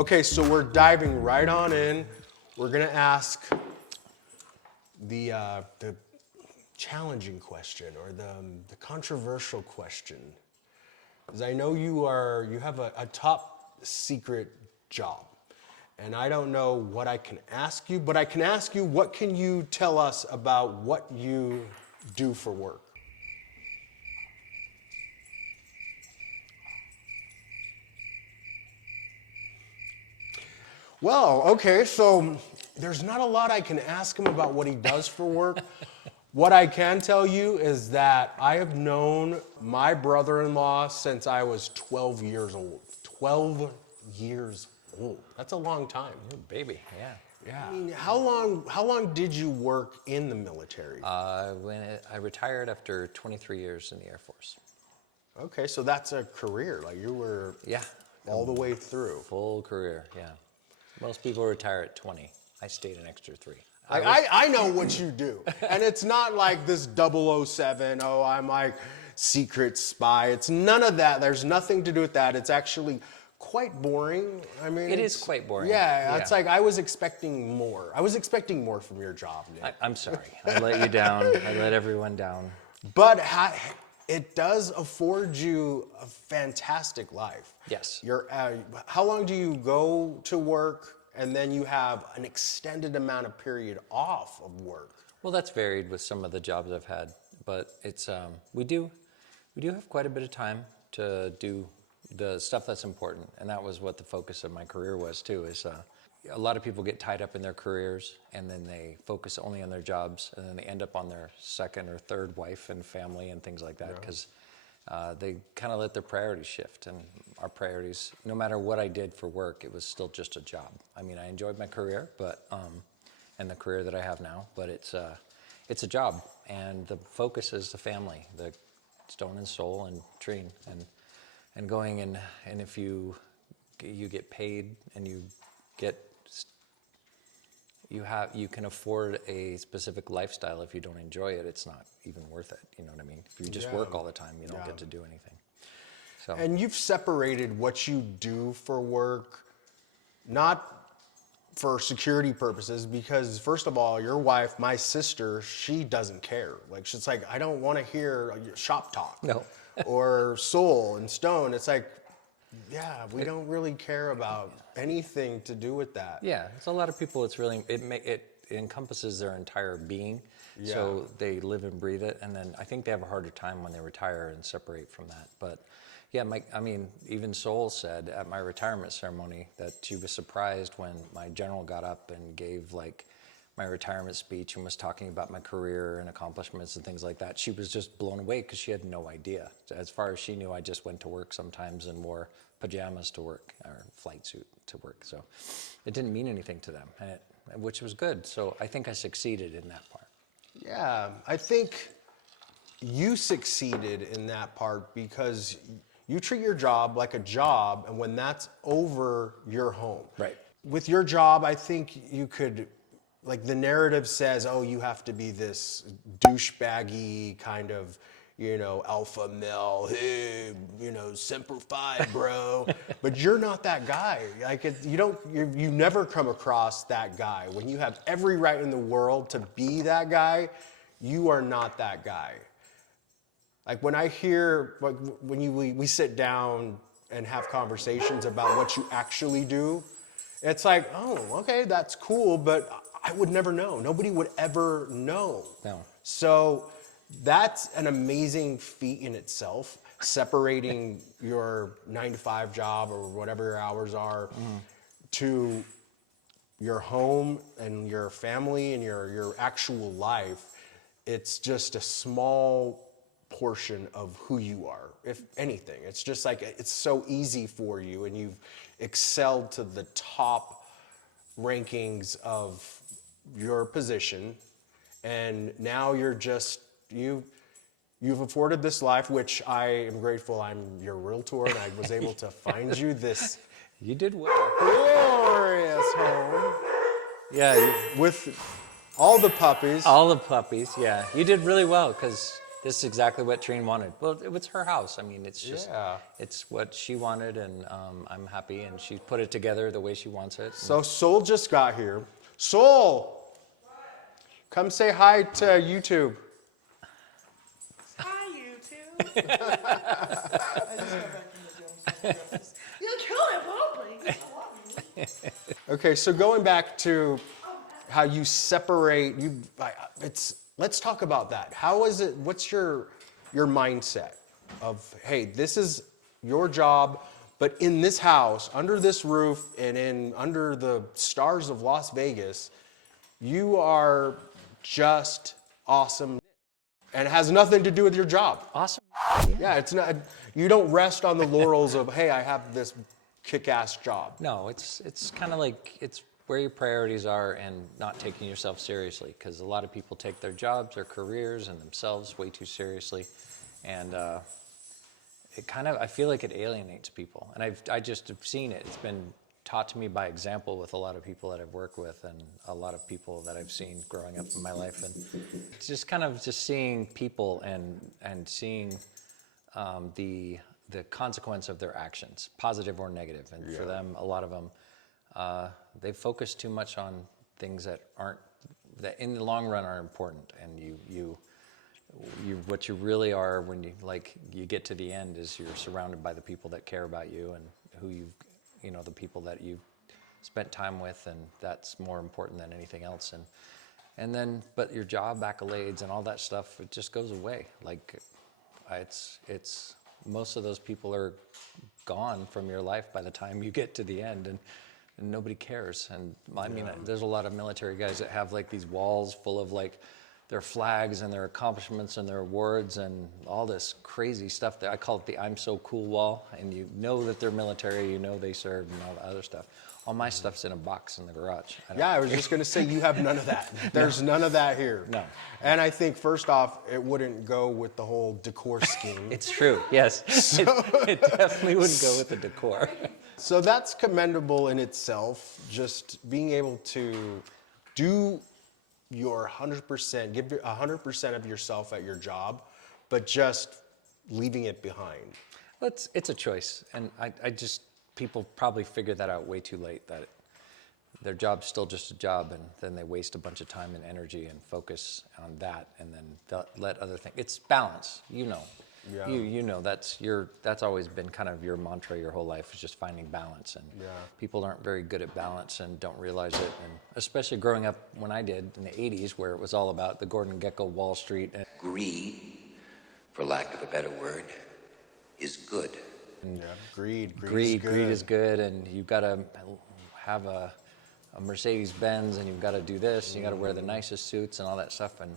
Okay, so we're diving right on in. We're gonna ask the challenging question or the controversial question. Because I know you have a top secret job. And I don't know what I can ask you, but I can ask you, what can you tell us about what you do for work? Well, okay, so there's not a lot I can ask him about what he does for work. What I can tell you is that I have known my brother-in-law since I was 12 years old. 12 years old. That's a long time. Baby, yeah. Yeah. I mean, how long did you work in the military? I retired after 23 years in the Air Force. Okay, so that's a career. Like you were all the way through. Full career, yeah. Most people retire at 20. I stayed an extra 3. Like, I know what you do. And it's not like this 007, oh, I'm like secret spy. It's none of that. There's nothing to do with that. It's actually quite boring. I mean, It is quite boring. Yeah, it's like I was expecting more. I was expecting more from your job, Nick. I'm sorry. I let you down. I let everyone down. But it does afford you a fantastic life. Yes. How long do you go to work and then you have an extended amount of period off of work? Well, that's varied with some of the jobs I've had, but it's we do have quite a bit of time to do the stuff that's important, and that was what the focus of my career was too. Is a lot of people get tied up in their careers, and then they focus only on their jobs, and then they end up on their second or third wife and family and things like that because they kind of let their priorities shift. And our priorities, no matter what I did for work, it was still just a job. I mean, I enjoyed my career, but and the career that I have now, but it's a job, and the focus is the family, the Stone and Soul and Trine, and going and if you get paid and you can afford a specific lifestyle. If you don't enjoy it, it's not even worth it. You know what I mean? If you just work all the time, you don't get to do anything. So. And you've separated what you do for work, not for security purposes, because first of all, your wife, my sister, she doesn't care. Like she's like, I don't want to hear shop talk. No. Or Soul and Stone. It's like, yeah, we don't really care about anything to do with that. Yeah, it's a lot of people. It's really it encompasses their entire being. Yeah. So they live and breathe it, and then I think they have a harder time when they retire and separate from that. But yeah, even Soul said at my retirement ceremony that she was surprised when my general got up and gave like my retirement speech and was talking about my career and accomplishments and things like that. She was just blown away because she had no idea. As far as she knew, I just went to work sometimes and wore pajamas to work or flight suit to work. So it didn't mean anything to them, which was good. So I think I succeeded in that part. Yeah, I think you succeeded in that part because you treat your job like a job, and when that's over, you're home. Right. With your job, I think you could, like the narrative says, oh, you have to be this douchebaggy kind of, alpha male, hey, Semper Fi, bro. But you're not that guy. Like you never come across that guy. When you have every right in the world to be that guy, you are not that guy. Like when I hear, like when we sit down and have conversations about what you actually do, it's like, oh, okay, that's cool, but I would never know. Nobody would ever know. No. So that's an amazing feat in itself, separating your 9-to-5 job or whatever your hours are to your home and your family and your actual life. It's just a small portion of who you are, if anything. It's just like, it's so easy for you, and you've excelled to the top rankings of your position, and now you're just, you've afforded this life, which I am grateful. I'm your realtor, and I was able to find you this You did well. glorious home. Yeah. With all the puppies. All the puppies, yeah. You did really well because this is exactly what Trine wanted. Well, it was her house. I mean, it's just, Yeah. it's what she wanted, and I'm happy, and she put it together the way she wants it. So Soul just got here. Soul, come say hi to YouTube. Hi, YouTube. I just got back from the gym. You're killing me, please. Okay, so going back to how you separate, let's talk about that. How is it, what's your mindset of, hey, this is your job, but in this house, under this roof, and under the stars of Las Vegas, you are just awesome, and it has nothing to do with your job. Awesome. Yeah, it's not, you don't rest on the laurels of, hey, I have this kick-ass job. No, it's kind of like, it's where your priorities are and not taking yourself seriously, because a lot of people take their jobs, their careers, and themselves way too seriously, and it kind of, I feel like it alienates people, and I just have seen it. It's been taught to me by example with a lot of people that I've worked with and a lot of people that I've seen growing up in my life, and it's just kind of just seeing people and seeing the consequence of their actions, positive or negative. And for them, a lot of them, they focus too much on things that in the long run are important. And you what you really are when you get to the end is you're surrounded by the people that care about you and who the people that you've spent time with, and that's more important than anything else. And then, but your job accolades and all that stuff, it just goes away. Like, it's most of those people are gone from your life by the time you get to the end, and nobody cares. And I mean, there's a lot of military guys that have like these walls full of like their flags and their accomplishments and their awards and all this crazy stuff that I call it the I'm so cool wall. And you know that they're military, you know they served and all the other stuff. All my stuff's in a box in the garage. I was just going to say, you have none of that. There's none of that here. No. And I think, first off, it wouldn't go with the whole decor scheme. It's true, yes. It definitely wouldn't go with the decor. So that's commendable in itself, just being able to do your 100%, give 100% of yourself at your job, but just leaving it behind. Well, it's a choice, and I just, people probably figure that out way too late, that their job's still just a job, and then they waste a bunch of time and energy and focus on that, and then they'll let other things. It's balance, you know. Yeah. You know, that's always been kind of your mantra your whole life, is just finding balance, and people aren't very good at balance and don't realize it, and especially growing up when I did in the 80s, where it was all about the Gordon Gekko Wall Street. And greed, for lack of a better word, is good. Greed is good, and you've got to have a Mercedes-Benz, and you've got to do this, and you got to wear the nicest suits and all that stuff, and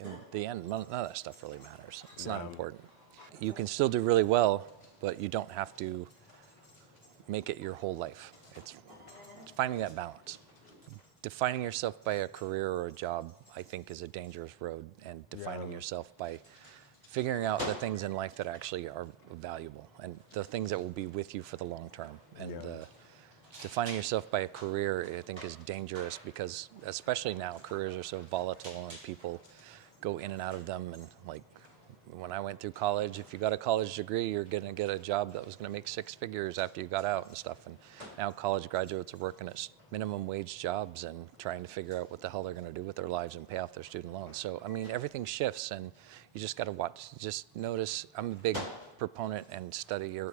in the end, none of that stuff really matters. It's not important. You can still do really well, but you don't have to make it your whole life. It's finding that balance. Defining yourself by a career or a job, I think, is a dangerous road, and defining yourself by figuring out the things in life that actually are valuable and the things that will be with you for the long term. And defining yourself by a career, I think, is dangerous, because especially now, careers are so volatile and people go in and out of them. And like when I went through college, if you got a college degree, you're going to get a job that was going to make 6 figures after you got out and stuff. And now college graduates are working at minimum wage jobs and trying to figure out what the hell they're going to do with their lives and pay off their student loans. So, I mean, everything shifts, and you just got to watch, just notice. I'm a big proponent and studier,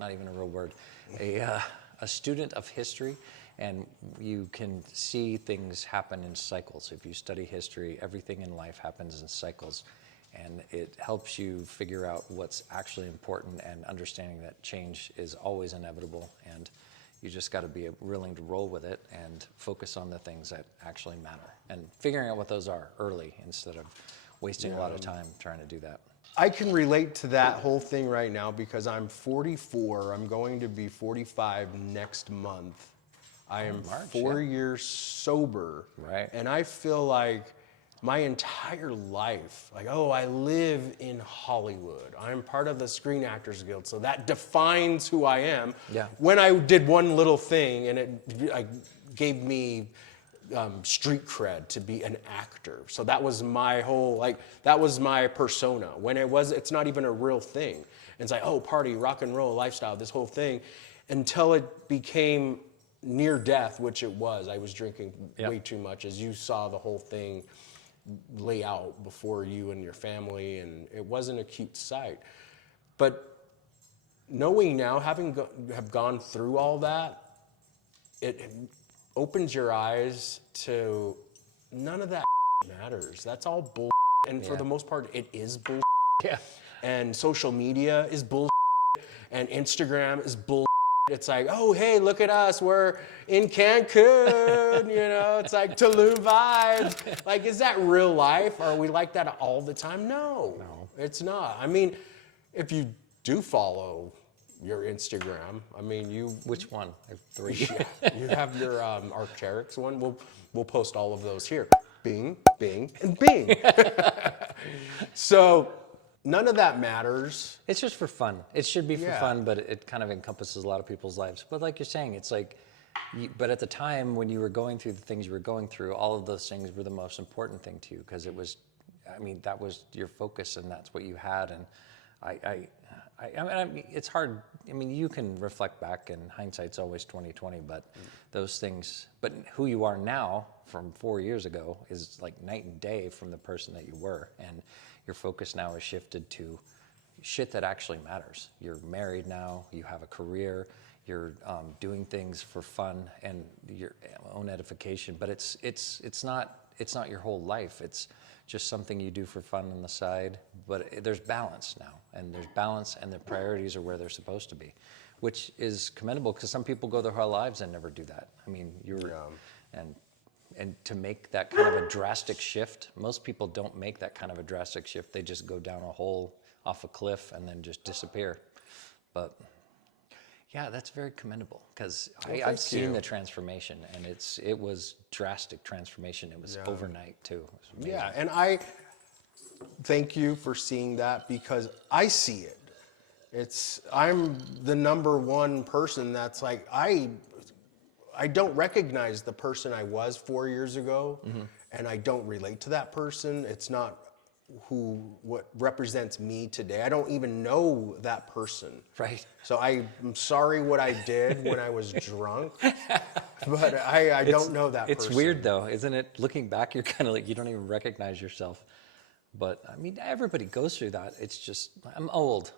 not even a real word, a student of history, and you can see things happen in cycles. If you study history, everything in life happens in cycles, and it helps you figure out what's actually important, and understanding that change is always inevitable, and you just got to be willing to roll with it and focus on the things that actually matter, and figuring out what those are early instead of wasting a lot of time trying to do that. I can relate to that whole thing right now, because I'm 44. I'm going to be 45 next month. I am March, 4 years sober. Right. And I feel like my entire life, like, oh, I live in Hollywood. I'm part of the Screen Actors Guild, so that defines who I am. Yeah. When I did one little thing and it gave me street cred to be an actor. So that was my whole, like, that was my persona. When it's not even a real thing. And it's like, oh, party, rock and roll, lifestyle, this whole thing, until it became near death, which it was. I was drinking way too much, as you saw the whole thing lay out before you and your family, and it wasn't a cute sight. But knowing now, have gone through all that, it opens your eyes to none of that matters. That's all bull. And for the most part, it is bull. Yeah. And social media is bull. And Instagram is bull. It's like, oh, hey, look at us. We're in Cancun. You know, it's like Tulum vibes. Like, is that real life? Are we like that all the time? No, it's not. I mean, if you do follow your Instagram, I mean, Which one? I have 3. you have your Arc'teryx one. We'll post all of those here. Bing, Bing, and Bing. So none of that matters. It's just for fun. It should be for Yeah. fun, but it kind of encompasses a lot of people's lives. But like you're saying, it's like, but at the time when you were going through the things you were going through, all of those things were the most important thing to you, because it was, I mean, that was your focus and that's what you had. And I mean, it's hard. I mean, you can reflect back, and hindsight's always 20/20. But those things, but who you are now from 4 years ago is like night and day from the person that you were, and your focus now is shifted to shit that actually matters. You're married now. You have a career. You're doing things for fun and your own edification. But it's not your whole life. It's just something you do for fun on the side. But there's balance now, and there's balance, and the priorities are where they're supposed to be, which is commendable, because some people go their whole lives and never do that. I mean, and to make that kind of a drastic shift, most people don't make that kind of a drastic shift. They just go down a hole off a cliff and then just disappear. But yeah, that's very commendable, because I've seen the transformation, and it was drastic transformation. It was overnight too. It was amazing. Yeah, and I thank you for seeing that, because I see it. I'm the number one person that's like, I don't recognize the person I was 4 years ago, and I don't relate to that person. It's not what represents me today. I don't even know that person. Right. So I'm sorry what I did when I was drunk, but I don't know that person. It's weird though, isn't it? Looking back, you're kind of like, you don't even recognize yourself. But I mean, everybody goes through that. It's just, I'm old,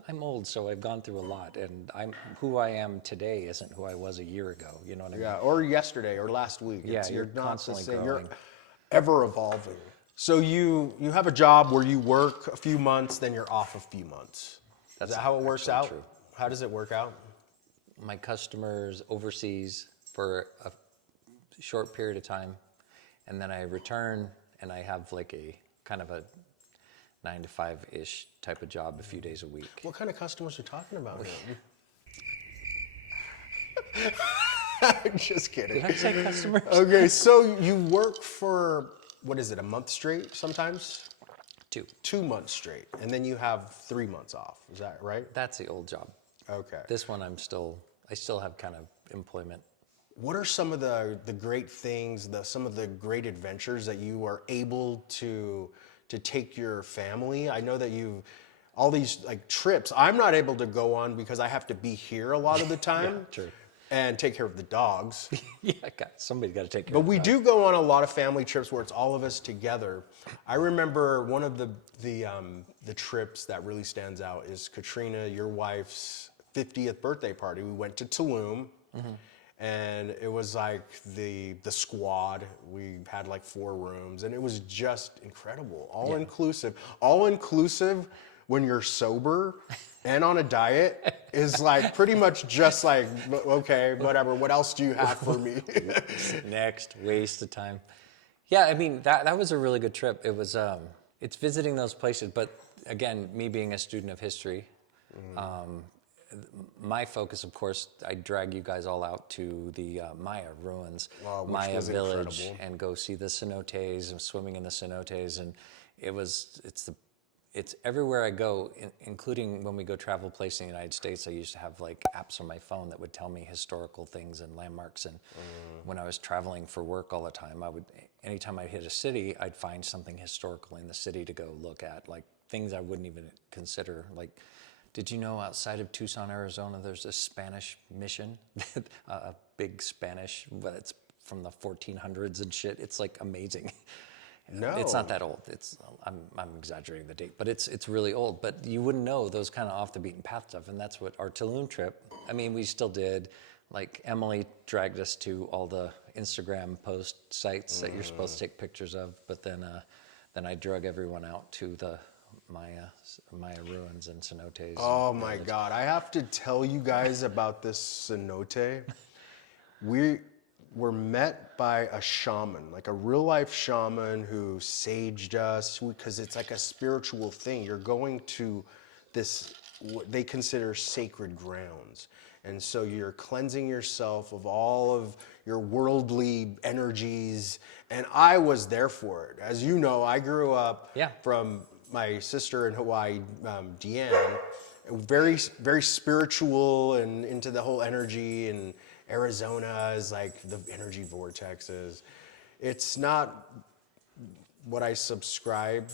so I've gone through a lot, and who I am today isn't who I was a year ago. You know what I mean? Yeah, or yesterday, or last week. Yeah, You're not constantly the same. growing. You're ever evolving. So you have a job where you work a few months, then you're off a few months. That's Is that how it works out? actually true. How does it work out? My customers overseas for a short period of time, and then I return, and I have like a kind of a 9 to 5-ish type of job a few days a week. What kind of customers are you talking about? Just kidding. Did I say customers? Okay, so you work for, what is it, a month straight sometimes? 2. 2 months straight, and then you have 3 months off. Is that right? That's the old job. Okay. This one I still have kind of employment. What are some of the great things, some of the great adventures that you are able to take your family? I know that all these like trips, I'm not able to go on because I have to be here a lot of the time. True. And take care of the dogs. Yeah, somebody's got to take care But of we that. do go on a lot of family trips where it's all of us together. I remember one of the trips that really stands out is Katrina, your wife's 50th birthday party. We went to Tulum, and it was like the squad. We had like 4 rooms, and it was just incredible. All inclusive when you're sober and on a diet is like pretty much just like, okay, whatever. What else do you have for me? Next, waste of time. Yeah, I mean, that was a really good trip. It was, it's visiting those places, but again, me being a student of history, my focus, of course, I drag you guys all out to the Maya ruins, Which Maya was village, incredible. and go see the cenotes and swimming in the cenotes, and it's everywhere I go, including when we go travel places in the United States. I used to have like apps on my phone that would tell me historical things and landmarks. And when I was traveling for work all the time, anytime I'd hit a city, I'd find something historical in the city to go look at, like things I wouldn't even consider. Like, did you know outside of Tucson, Arizona, there's a Spanish mission, a big Spanish, but it's from the 1400s and shit. It's like amazing. No. It's not that old. I'm exaggerating the date, but it's really old. But you wouldn't know those kind of off the beaten path stuff, and that's what our Tulum trip. I mean, we still did. Like Emily dragged us to all the Instagram post sites that you're supposed to take pictures of, but then I drug everyone out to the Maya ruins and cenotes. Oh my God, I have to tell you guys about this cenote. We were met by a shaman, like a real life shaman who saged us, because it's like a spiritual thing. You're going to this, what they consider sacred grounds. And so you're cleansing yourself of all of your worldly energies. And I was there for it. As you know, I grew up from my sister in Hawaii, Deanne, very, very spiritual and into the whole energy, and Arizona is like the energy vortexes. It's not what I subscribe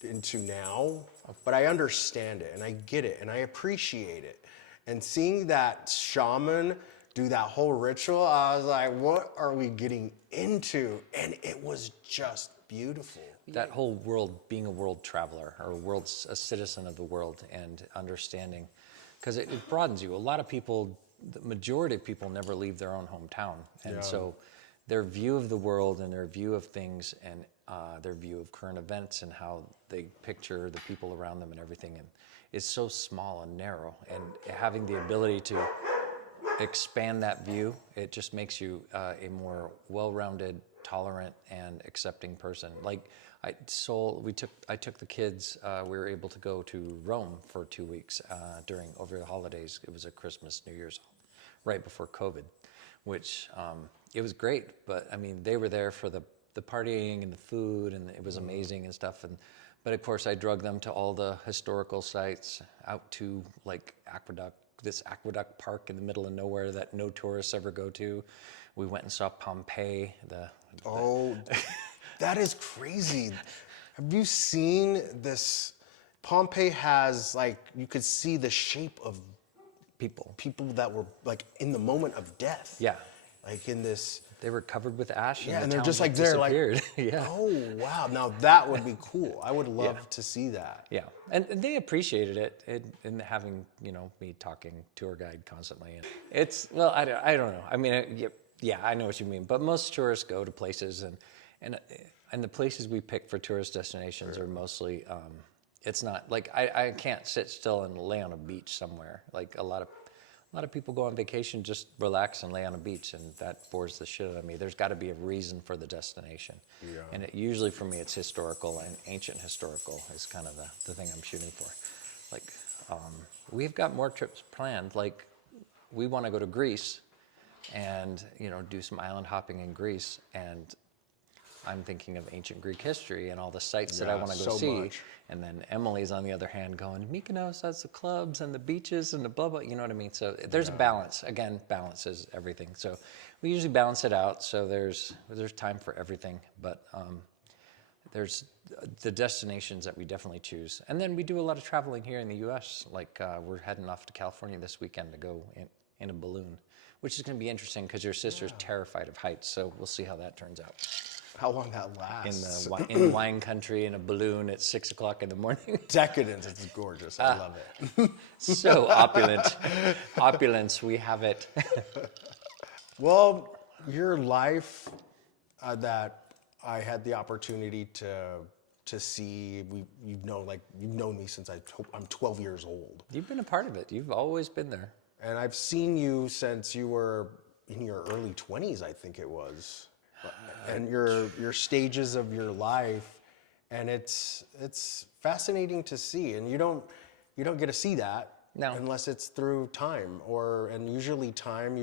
into now, but I understand it and I get it and I appreciate it. And seeing that shaman do that whole ritual, I was like, what are we getting into? And it was just beautiful. That whole world, being a world traveler or a citizen of the world, and understanding, because it broadens you. A lot of people, the majority of people never leave their own hometown. And so their view of the world and their view of things and their view of current events and how they picture the people around them and everything, and is so small and narrow. And having the ability to expand that view, it just makes you a more well-rounded, tolerant, and accepting person. Like I took the kids. We were able to go to Rome for 2 weeks over the holidays. It was a Christmas, New Year's, right before COVID, which it was great. But I mean, they were there for the partying and the food, and it was amazing and stuff. But of course, I drug them to all the historical sites, out to like this aqueduct park in the middle of nowhere that no tourists ever go to. We went and saw Pompeii. Oh, that is crazy. Have you seen this? Pompeii has, like, you could see the shape of people that were like in the moment of death. Yeah. Like in this. They were covered with ash. Yeah, and the they're town just like there, like, yeah. oh wow, now that would be cool. I would love to see that. Yeah, and they appreciated it, and having me talking tour guide constantly. And it's I don't know. I mean, yeah, I know what you mean. But most tourists go to places, and the places we pick for tourist destinations are mostly. It's not like I can't sit still and lay on a beach somewhere. Like a lot of people go on vacation, just relax and lay on a beach, and that bores the shit out of me. There's got to be a reason for the destination. Yeah. And usually for me, it's historical, and ancient historical is kind of the thing I'm shooting for. Like, we've got more trips planned. Like, we want to go to Greece and, do some island hopping in Greece, and I'm thinking of ancient Greek history and all the sites that I want to go see. Much. And then Emily's on the other hand going, Mykonos has the clubs and the beaches and the blah, blah, you know what I mean? So there's a balance. Again, balance is everything. So we usually balance it out. So there's time for everything. But there's the destinations that we definitely choose. And then we do a lot of traveling here in the U.S. Like we're heading off to California this weekend to go in a balloon, which is going to be interesting because your sister's terrified of heights. So we'll see how that turns out. How long that lasts. In the wine country, in a balloon at 6 o'clock in the morning. Decadence, it's gorgeous. I love it. So opulent. Opulence, we have it. Well, your life that I had the opportunity to see, you've known me since I'm 12 years old. You've been a part of it. You've always been there. And I've seen you since you were in your early 20s, I think it was. And your stages of your life, and it's fascinating to see, and you don't get to see that unless it's through time, and usually time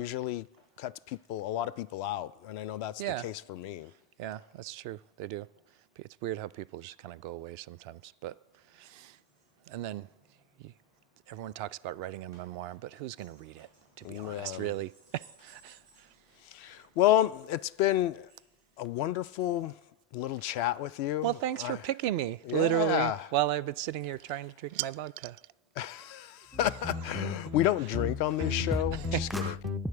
cuts a lot of people out, and I know that's the case for me. Yeah, that's true. They do. It's weird how people just kind of go away sometimes, but and then everyone talks about writing a memoir, but who's going to read it, to be honest, really? Well, it's been a wonderful little chat with you. Well, thanks for picking me, literally, Yeah. while I've been sitting here trying to drink my vodka. We don't drink on this show. Just kidding.